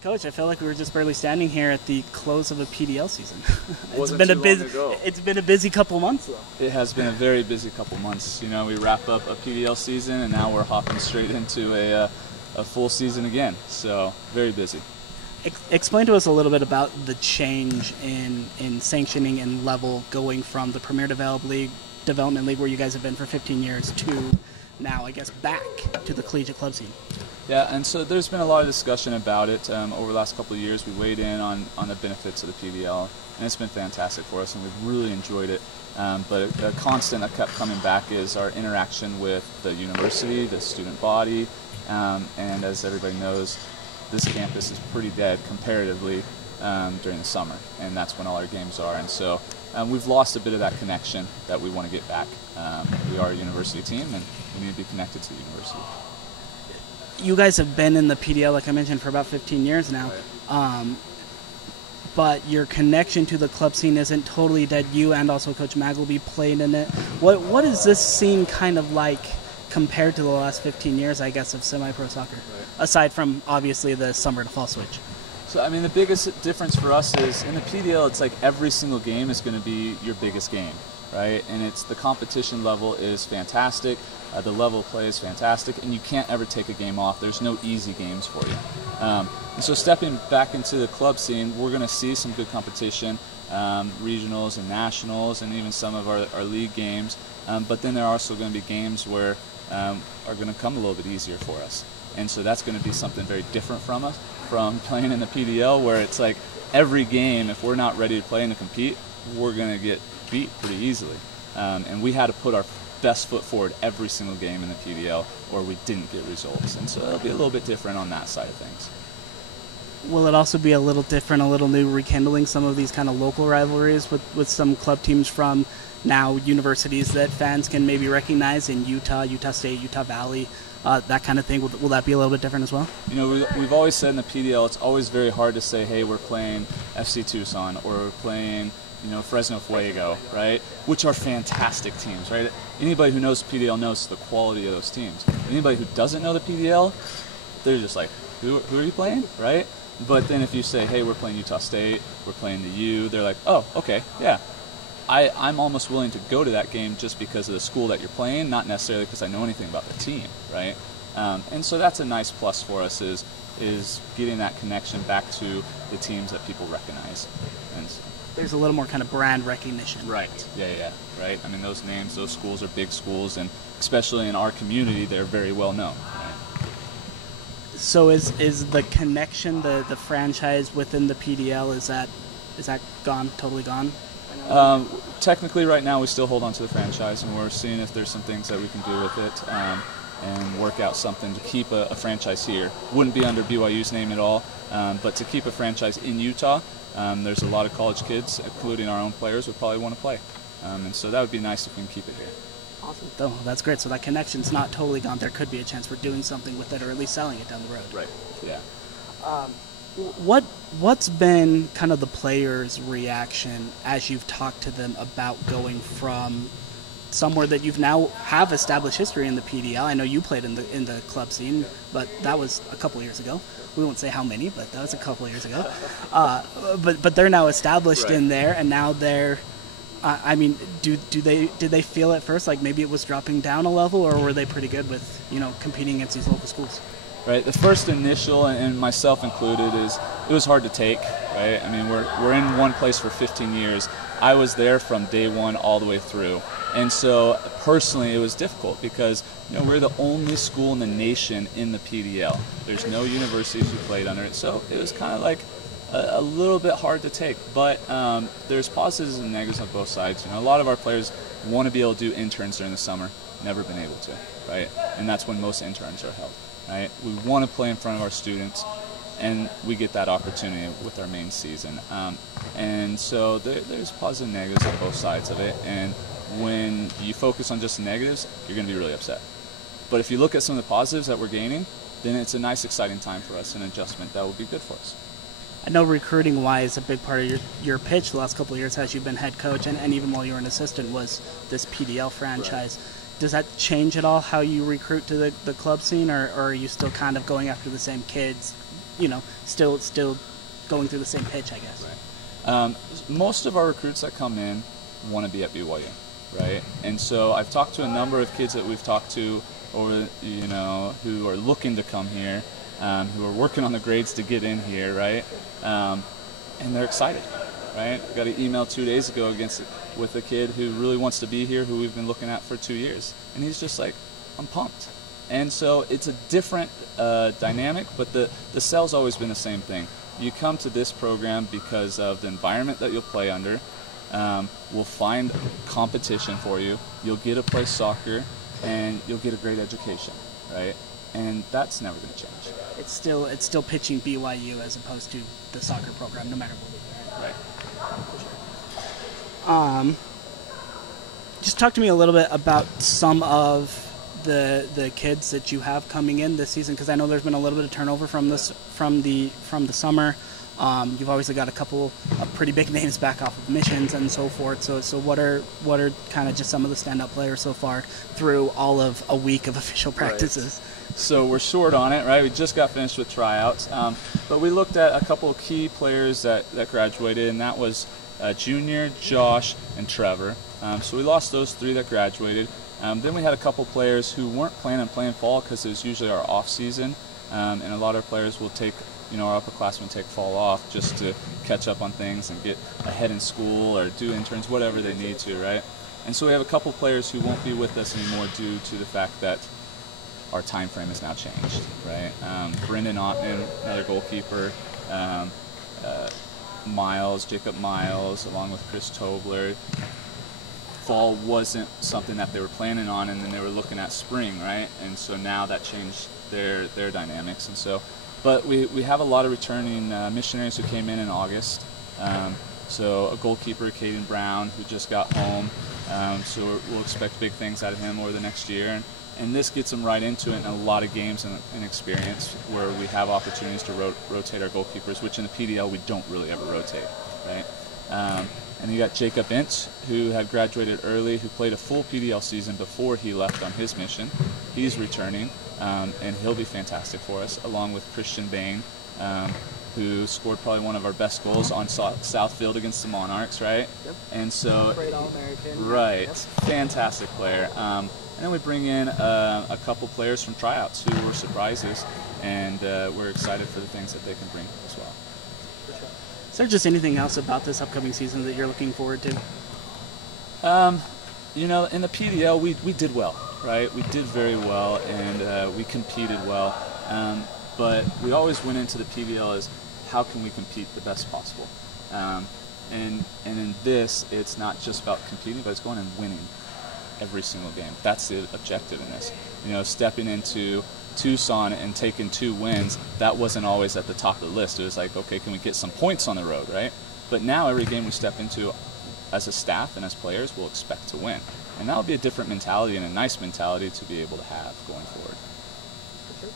Coach, I feel like we were just barely standing here at the close of a PDL season. It's been a busy couple months, though. It has been a very busy couple months. You know, we wrap up a PDL season, and now we're hopping straight into a full season again. So, very busy. Explain to us a little bit about the change in sanctioning and level going from the Premier Development League, where you guys have been for 15 years, to now, I guess, back to the collegiate club scene. Yeah, and so there's been a lot of discussion about it over the last couple of years. We weighed in on the benefits of the PDL, and it's been fantastic for us, and we've really enjoyed it. But a constant that kept coming back is our interaction with the university, the student body, and as everybody knows, this campus is pretty dead comparatively during the summer, and that's when all our games are. And so we've lost a bit of that connection that we want to get back. We are a university team, and we need to be connected to the university. You guys have been in the PDL, like I mentioned, for about 15 years now, but your connection to the club scene isn't totally dead. You and also Coach Magleby played in it. What is this scene kind of like compared to the last 15 years, I guess, of semi-pro soccer, aside from, obviously, the summer to fall switch? So, I mean, the biggest difference for us is in the PDL, it's like every single game is going to be your biggest game, right? And it's the competition level is fantastic. The level of play is fantastic, and you can't ever take a game off. There's no easy games for you. And so stepping back into the club scene, we're going to see some good competition, regionals and nationals, and even some of our league games. But then there are also going to be games where are going to come a little bit easier for us. And so that's going to be something very different from us, from playing in the PDL, where it's like every game, if we're not ready to play and to compete, we're going to get beat pretty easily. And we had to put our best foot forward every single game in the PDL, or we didn't get results. And so it'll be a little bit different on that side of things. Will it also be a little different, a little new, rekindling some of these kind of local rivalries with some club teams from now universities that fans can maybe recognize in Utah, Utah State, Utah Valley, that kind of thing? Will that be a little bit different as well? You know, we've always said in the PDL, it's always very hard to say, hey, we're playing FC Tucson, or we're playing, you know, Fresno Fuego, right? Which are fantastic teams, right? Anybody who knows the PDL knows the quality of those teams. Anybody who doesn't know the PDL, they're just like, who are you playing, right? But then if you say, hey, we're playing Utah State, we're playing the U, they're like, oh, okay, yeah. I'm almost willing to go to that game just because of the school that you're playing, not necessarily because I know anything about the team, right? And so that's a nice plus for us is getting that connection back to the teams that people recognize. And so, there's a little more kind of brand recognition. Right. Yeah, right. I mean, those names, those schools are big schools, and especially in our community, they're very well known. Right? So is the connection, the franchise within the PDL, is that gone, totally gone? Technically, right now, we still hold on to the franchise, and we're seeing if there's some things that we can do with it and work out something to keep a franchise here. Wouldn't be under BYU's name at all, but to keep a franchise in Utah, there's a lot of college kids, including our own players, would probably want to play. And so that would be nice if we can keep it here. Awesome. Oh, that's great. So that connection's not totally gone. There could be a chance for doing something with it, or at least selling it down the road. Right, yeah. What's been kind of the players' reaction as you've talked to them about going from somewhere that you've now have established history in the PDL? I know you played in the club scene, but that was a couple years ago. We won't say how many, but that was a couple years ago. But they're now established in there, and now they're. I mean, did they feel at first like maybe it was dropping down a level, or were they pretty good with competing against these local schools? Right. The first initial, and myself included, is it was hard to take. Right. I mean, we're in one place for 15 years. I was there from day one all the way through, and so personally, it was difficult because we're the only school in the nation in the PDL. There's no universities who played under it, so it was kind of like a little bit hard to take. But there's positives and negatives on both sides. A lot of our players want to be able to do interns during the summer. Never been able to, right? And that's when most interns are held. Right? We want to play in front of our students, and we get that opportunity with our main season. And so there's positives and negatives on both sides of it. And when you focus on just the negatives, you're going to be really upset. But if you look at some of the positives that we're gaining, then it's a nice, exciting time for us, an adjustment that will be good for us. I know recruiting-wise, a big part of your pitch the last couple of years as you've been head coach, and even while you were an assistant, was this PDL franchise. Right. Does that change at all how you recruit to the club scene, or are you still kind of going after the same kids, still going through the same pitch, I guess. Right. Most of our recruits that come in want to be at BYU, right? And so I've talked to a number of kids that we've talked to, or who are looking to come here, who are working on the grades to get in here, right? And they're excited, right? I got an email 2 days ago with a kid who really wants to be here, who we've been looking at for 2 years, and he's just like, I'm pumped. And so it's a different dynamic, but the sell's always been the same thing. You come to this program because of the environment that you'll play under. We'll find competition for you. You'll get to play soccer, and you'll get a great education, right? And that's never going to change. It's still pitching BYU as opposed to the soccer program, no matter what. Right. Just talk to me a little bit about some of the kids that you have coming in this season, because I know there's been a little bit of turnover from the summer. You've obviously got a couple of pretty big names back off of missions and so forth. So what are kind of just some of the standout players so far through all of a week of official practices? Right. So we're short on it, right? We just got finished with tryouts, but we looked at a couple of key players that graduated, and that was Junior, Josh, and Trevor. So we lost those three that graduated. Then we had a couple players who weren't planning on playing fall because it was usually our off season, and a lot of players will take, our upperclassmen take fall off just to catch up on things and get ahead in school or do interns, whatever they need to, right? And so we have a couple players who won't be with us anymore due to the fact that our time frame has now changed, right? Brendan Ottman, another goalkeeper, Jacob Miles, along with Chris Tobler. Fall wasn't something that they were planning on, and then they were looking at spring, right? And so now that changed their dynamics. And so, but we have a lot of returning missionaries who came in August. So a goalkeeper, Caden Brown, who just got home. So we'll expect big things out of him over the next year. And this gets him right into it in a lot of games and experience where we have opportunities to rotate our goalkeepers, which in the PDL we don't really ever rotate, right? And you got Jacob Ince, who had graduated early, who played a full PDL season before he left on his mission. He's returning, and he'll be fantastic for us, along with Christian Bain, who scored probably one of our best goals on Southfield against the Monarchs, right? Yep. And so, great All-American. Right, Yep. Fantastic player. And then we bring in a couple players from tryouts who were surprises, and we're excited for the things that they can bring as well. Is there just anything else about this upcoming season that you're looking forward to? In the PDL, we did well, right? We did very well, and we competed well. But we always went into the PDL as, how can we compete the best possible? And in this, it's not just about competing, but it's going and winning every single game. That's the objective in this. Stepping into Tucson and taking 2 wins, that wasn't always at the top of the list. It was like, okay, can we get some points on the road, right? But now every game we step into as a staff and as players, we'll expect to win. And that'll be a different mentality and a nice mentality to be able to have going forward. For sure.